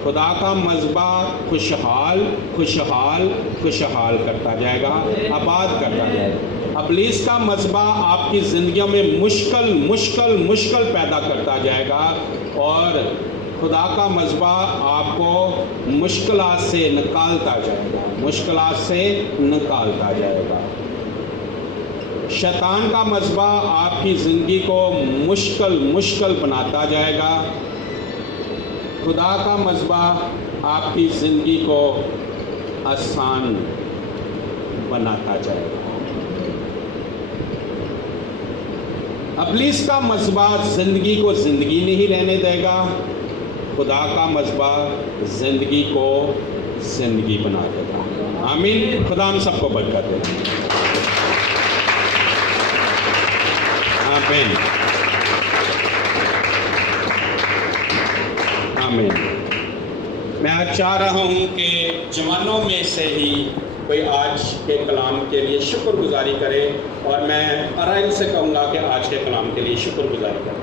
خدا کا مذبح خوشحال کرتا جائے گا, آباد کرتا جائے گا. ابلیس کا مذبح آپ کی زندگیوں میں مشکل پیدا کرتا جائے گا, اور خدا کا مذبح آپ کو مشکلات سے نکالتا جائے گا. شیطان کا مذبح آپ کی زندگی کو مشکل بناتا جائے گا. خدا کا مذبح آپ کی زندگی کو آسان بناتا جائے گا. ابلیس کا مذبح زندگی کو زندگی نہیں رہنے دے گا. خدا کا مذبح زندگی کو زندگی بنا دے گا. آمین. خدا ہم سب کو برکت دے. آمین. آمین. میں آج چاہ رہا ہوں کہ جوانوں میں سے ہی کوئی آج کے کلام کے لیے شکر گزاری کرے, اور میں ارائل سے کہوں گا کہ آج کے کلام کے لیے شکر گزاری کرے.